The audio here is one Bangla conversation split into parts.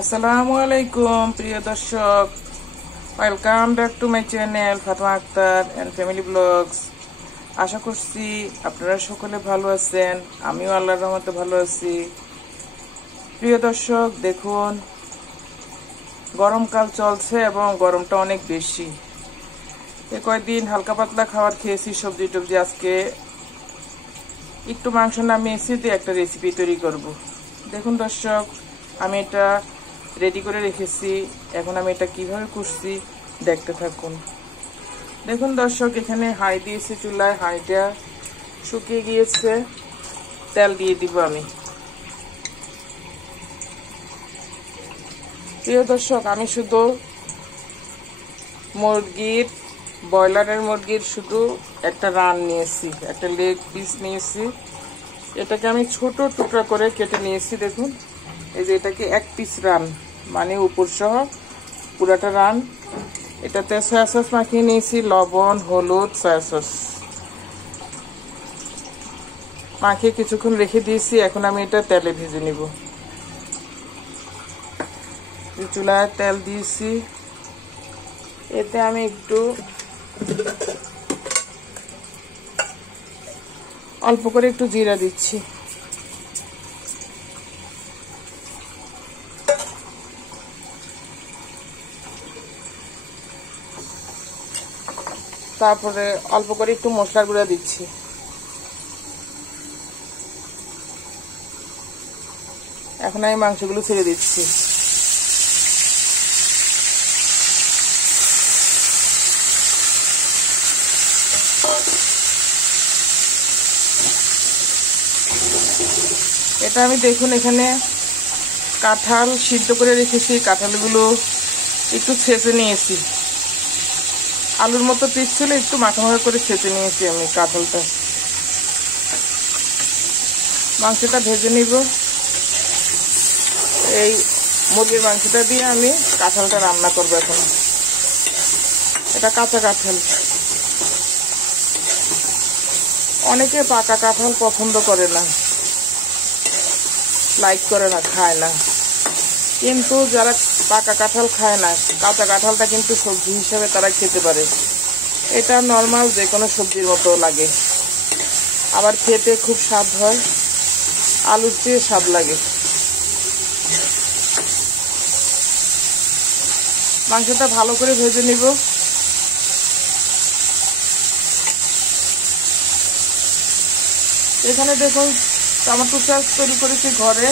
আসসালামু আলাইকুম প্রিয় দর্শক, welcome back to my channel Fatema Akter and family blogs. আশা করছি আপনারা সকলে ভালো আছেন, আমিও আল্লাহর রহমতে ভালো আছি। প্রিয় দর্শক, দেখুন গরমকাল চলছে এবং গরমটা অনেক বেশি। কয়েকদিন হালকা পাতলা খাবার খেয়েছি, সবজি টবজি। আজকে একটু মাংস নামিয়েছি দিয়ে একটা রেসিপি তৈরি করব। দেখুন দর্শক, আমি এটা রেডি করে রেখেছি। এখন আমি এটা কিভাবে করছি দেখতে থাকুন। দেখুন দর্শক, এখানে হাঁড়ি দিয়েছি চুলায়, হাঁড়িটা শুকিয়ে গিয়েছে। তেল দিয়ে দিব আমি। প্রিয় দর্শক, আমি শুধু ব্রয়লারের মুরগির শুধু একটা রান নিয়েছি, একটা লেগ পিস নিয়েছি। এটাকে আমি ছোট টুকরা করে কেটে নিয়েছি। দেখুন, এই যে এটাকে এক পিস রান, মানে উপর সহ পুরাটা রান। এটাতে সয়া সস মাখিয়ে নিয়েছি, লবণ, হলুদ, সয়া সস মাখিয়ে কিছুক্ষণ রেখে দিয়েছি। এখন আমি এটা তেলে ভেজে নিব। চুলায় তেল দিয়েছি, এতে আমি একটু অল্প করে একটু জিরা দিচ্ছি। তারপরে অল্প করে একটু মশলার গুঁড়া দিচ্ছি। এখন আমি মাংসগুলো ছেড়ে দিচ্ছি। এটা আমি দেখুন এখানে কাঁঠাল সিদ্ধ করে রেখেছি, কাঁঠালগুলো একটু ছেঁচে নিয়েছি। আলুর মতো পিস ছিল, একটু মাখা মাখা করে ছেঁচে নিয়েছি আমি কাঁঠালটা। মাংসটা ভেজে নিব। এই মুরগির মাংসটা দিয়ে আমি কাঁঠালটা রান্না করবো। এখন এটা কাঁচা কাঁঠাল। অনেকে পাকা কাঁঠাল পছন্দ করে না, লাইক করে না, খায় না। কিন্তু যারা পাকা কাঁঠাল খায় না, কাঁচা কাঁঠালটা কিন্তু সবজি হিসেবে তারা খেতে পারে। এটা নর্মাল যে কোনো সবজির মতো লাগে, আবার খেতে খুব স্বাদ হয়, আলুর চেয়ে স্বাদ লাগে। মাংসটা ভালো করে ভেজে নিব। এখানে দেখুন টমেটো সস তৈরি করেছি ঘরে,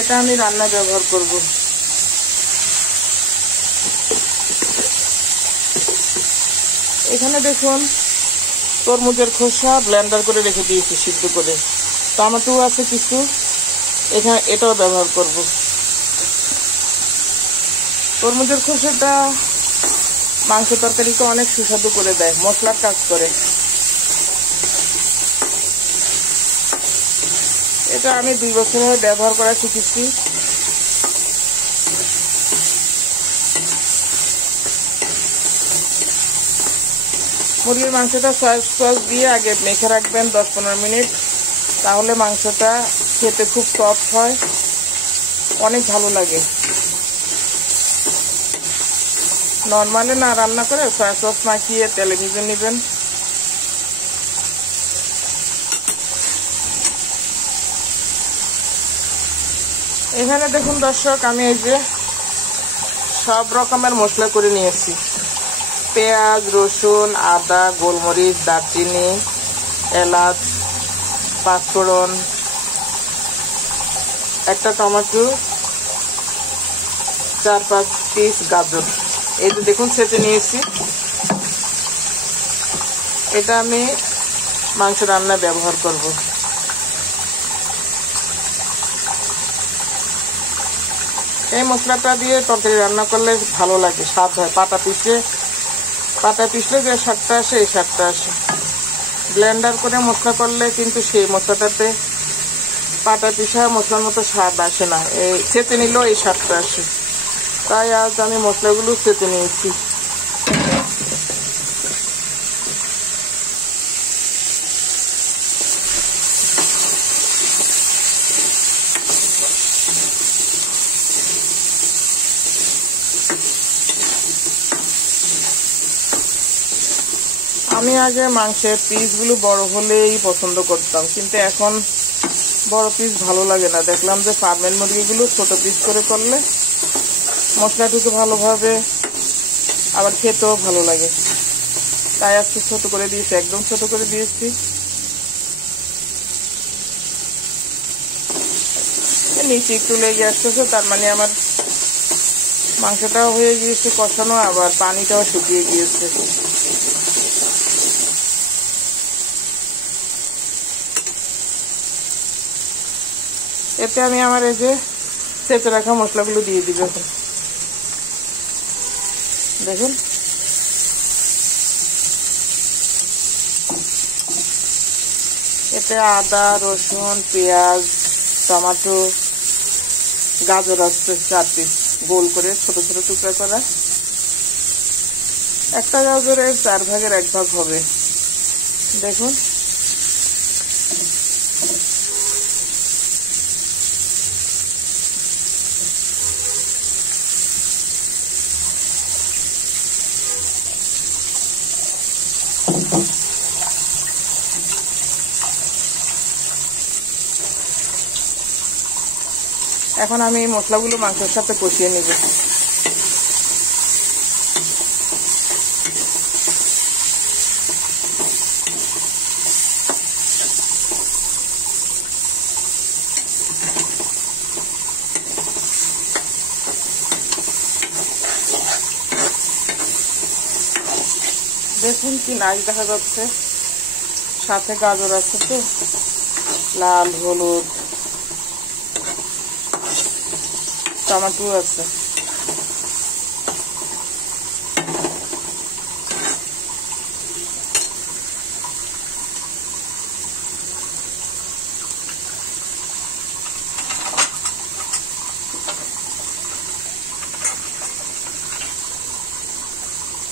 এটা আমি রান্নায় ব্যবহার করব। এখানে দেখুন তরমুজের খোসা ব্লেন্ডার করে রেখে দিয়েছি সিদ্ধ করে। টমেটো আছে কিছু, এখানে এটাও ব্যবহার করব। তরমুজের খোসাটা মাংস তরকারিকে অনেক সুস্বাদু করে দেয়, মশলার কাজ করে। এটা আমি 2 বছর ধরে ব্যবহার করা শিখেছি। মুরগির মাংসটা সয়া সস দিয়ে আগে মেখে রাখবেন 10-15 মিনিট, তাহলে মাংসটা খেতে খুব সফট হয়, অনেক ভালো লাগে। নর্মালি না রান্না করে সয়া সস মাখিয়ে তেলে ভেজে নেবেন। এখানে দেখুন দর্শক, আমি এই যে সব রকমের মশলা করে নিয়েছি। পেঁয়াজ, রসুন, আদা, গোলমরিচ, দারচিনি, এলাচ, পাঁচফোড়ন, একটা টমেটো, 4-5 পিস গাজর, এই যে দেখুন ছেঁচে নিয়েছি। এটা আমি মাংস রান্নায় ব্যবহার করব। এই মশলাটা দিয়ে তরকারি রান্না করলে ভালো লাগে, স্বাদ হয়। পাটা পিষলে যে স্বাদটা আসে, এই স্বাদটা আসে। ব্লেন্ডার করে মশলা করলে কিন্তু সেই মশলাটাতে পাটা পিষা মশলার মতো স্বাদ আসে না, এই ছেঁচে নিলেও এই স্বাদটা আসে। তাই আজ আমি মশলাগুলো ছেঁচে নিয়েছি। আমি আগে মাংসের পিসগুলো বড় হলেই পছন্দ করতাম, কিন্তু এখন বড় পিস ভালো লাগে না। দেখলাম যে ফার্মের মুরগিগুলো ছোট পিস করে করলে মশলা ঢুকে ভালোভাবে, আবার খেতেও ভালো লাগে। তাই আজকে ছোট করে দিয়েছি, একদম ছোট করে দিয়েছি। নিচে একটু লেগে আসতেছে, তার মানে আমার মাংসটাও হয়ে গিয়েছে কষানো, আবার পানিটাও শুকিয়ে গিয়েছে। এতে আমি আমার এই যে চেঁচে রাখা মশলাগুলো দিয়ে দিব। এখন দেখুন, এতে আদা, রসুন, পেঁয়াজ, টমেটো, গাজর আছে 4 পিস গোল করে ছোট ছোট টুকরা করা। একটা গাজরের 4 ভাগের 1 ভাগ হবে। দেখুন, এখন আমি এই মশলাগুলো মাংসের সাথে কষিয়ে নেব। দেখুন কি নাচ দেখা যাচ্ছে, সাথে গাজর আছে, তো লাল, হলুদ, টমেটো আছে।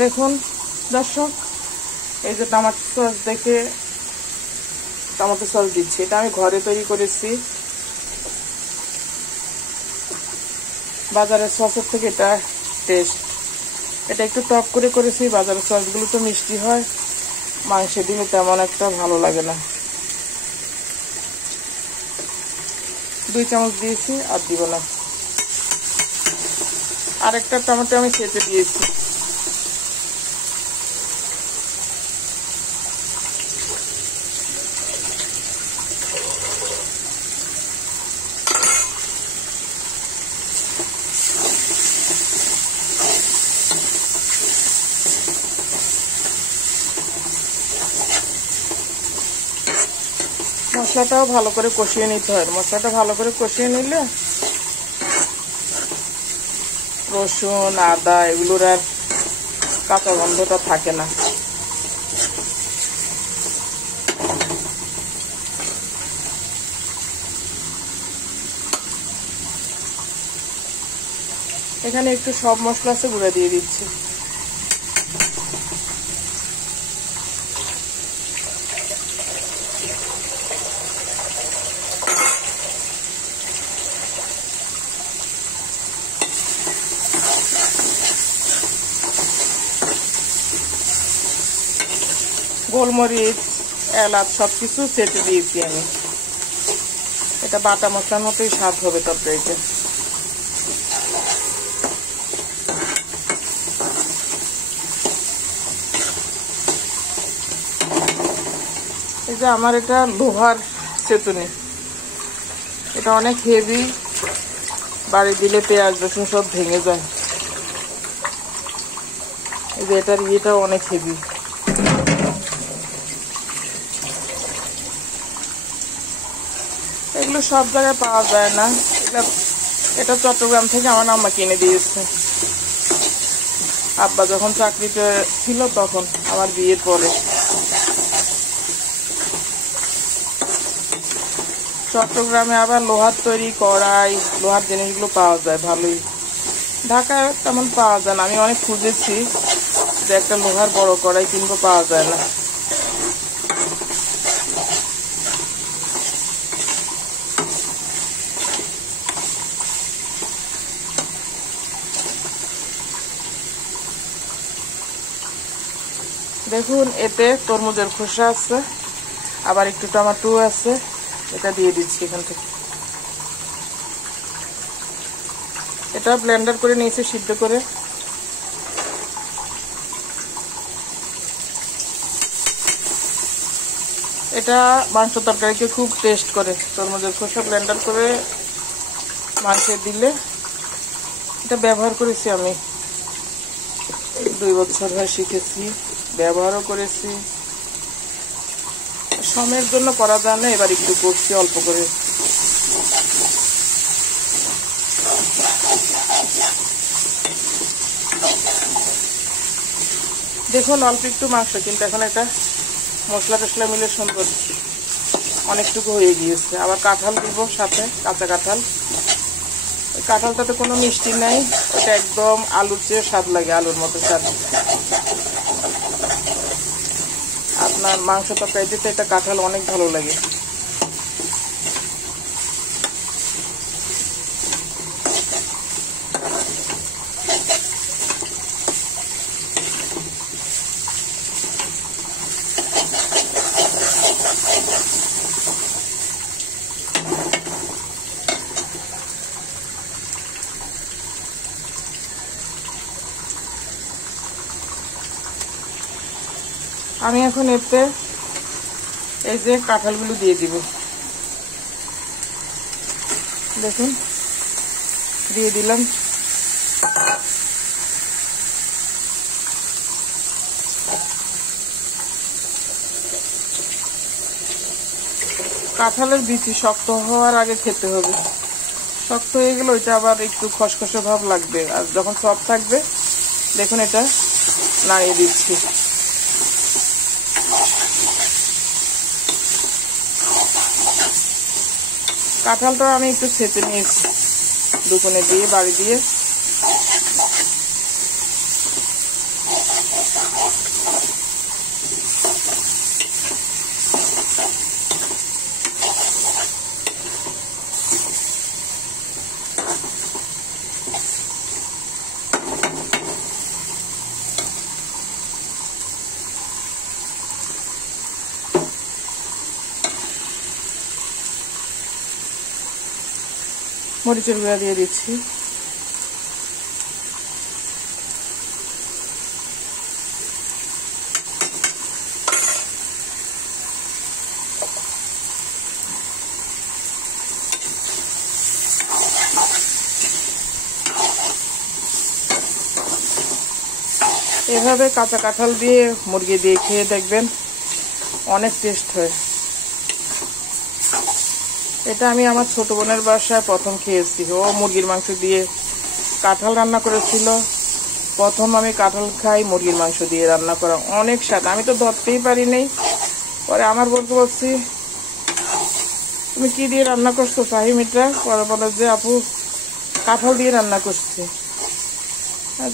দেখুন দর্শক, এই যে টমেটো সস দেখে টমেটো সস দিচ্ছি, এটা আমি ঘরে তৈরি করেছি। বাজারের সসের থেকে এটা টেস্ট, এটা একটু টক করে করেছি। বাজারের সসগুলো তো মিষ্টি হয়, মাংসে দিলে তেমন একটা ভালো লাগে না। 2 চামচ দিয়েছি, আর দিব না। আরেকটা টমেটো আমি কেটে দিয়েছি। মশলাটাও ভালো করে কষিয়ে নিতে হয়। মশলাটা ভালো করে কষিয়ে নিলে রসুন, আদা এগুলোর আর কাঁচা গন্ধটা থাকে না। এখানে একটু সব মশলা আছে, গুঁড়া দিয়ে দিচ্ছি। গোলমরিচ, এলাচ সবকিছু চেটে দিয়েছি আমি। এটা বাটা মশলার মতোই স্বাদ হবে তরকারিতে। এই যে আমার এটা লোহার চেতুনি, এটা অনেক হেভি, বাড়ি দিলে পেঁয়াজ রসুন সব ভেঙে যায়। এই যে এটার ইয়েটাও অনেক হেভি। এগুলো সব জায়গায় পাওয়া যায় না, এটা চট্টগ্রাম থেকে আমার আম্মা কিনে দিয়েছে। আব্বা যখন চাকরিতে ছিল তখন, আমার বিয়ের পরে। চট্টগ্রামে আবার লোহার তৈরি কড়াই, লোহার জিনিসগুলো পাওয়া যায় ভালোই। ঢাকায় তেমন পাওয়া যায় না। আমি অনেক খুঁজেছি যে একটা লোহার বড় কড়াই কিনবো, পাওয়া যায় না। দেখুন এতে তরমুজের খোসা আছে, আবার একটু টমেটো আছে, এটা দিয়ে দিচ্ছি এখান থেকে। এটা ব্লেন্ডার করে নিয়েছি সিদ্ধ করে। এটা মাংস তরকারিকে খুব টেস্ট করে। তরমুজের খোসা ব্লেন্ডার করে মাংসে দিলে, এটা ব্যবহার করেছি আমি 2 বছর হয়, শিখেছি, ব্যবহারও করেছি। সময়ের জন্য করা যায় না, এবার একটু করছি অল্প করে। দেখুন অল্প একটু মাংস, কিন্তু এখন এটা মশলা টশলা মিলে সুন্দর অনেকটুকু হয়ে গিয়েছে। আবার কাঁঠাল দিব সাথে, কাঁচা কাঁঠাল। ওই কাঁঠালটাতে কোনো মিষ্টি নাই, ওটা একদম আলুর চেয়ে স্বাদ লাগে, আলুর মতো স্বাদ। আপনার মাংস তরকারি দিতে এটা কাঁঠাল অনেক ভালো লাগে। আমি এখন এতে এই যে কাঁঠালগুলো দিয়ে দিব। দেখুন দিয়ে দিলাম। কাঁঠালের বিচি শক্ত হওয়ার আগে খেতে হবে, শক্ত হয়ে গেলে ওইটা আবার একটু খসখসে ভাব লাগবে। আর যখন সফট থাকবে, দেখুন এটা নাড়িয়ে দিচ্ছি। কাঁঠালটা আমি একটু ছেঁচে নিয়েছি, দুকোনে দিয়ে বাড়ি দিয়ে। মরিচের গুঁড়া দিয়ে দিচ্ছি। এভাবে কাঁচা কাঁঠাল দিয়ে মুরগি দিয়ে খেয়ে দেখবেন, অনেক টেস্ট হয়। এটা আমি আমার ছোট বোনের বাসায় প্রথম খেয়েছি। ও মুরগির মাংস দিয়ে কাঁঠাল রান্না করেছিল। প্রথম আমি কাঁঠাল খাই মুরগির মাংস দিয়ে রান্না করা, অনেক স্বাদ। আমি তো ধরতেই পারি নাই। পরে আমার বোনকে বলছি, তুমি কি দিয়ে রান্না করছো ফাহিম এটা? পরে বলে যে আপু কাঁঠাল দিয়ে রান্না করছি। অনেক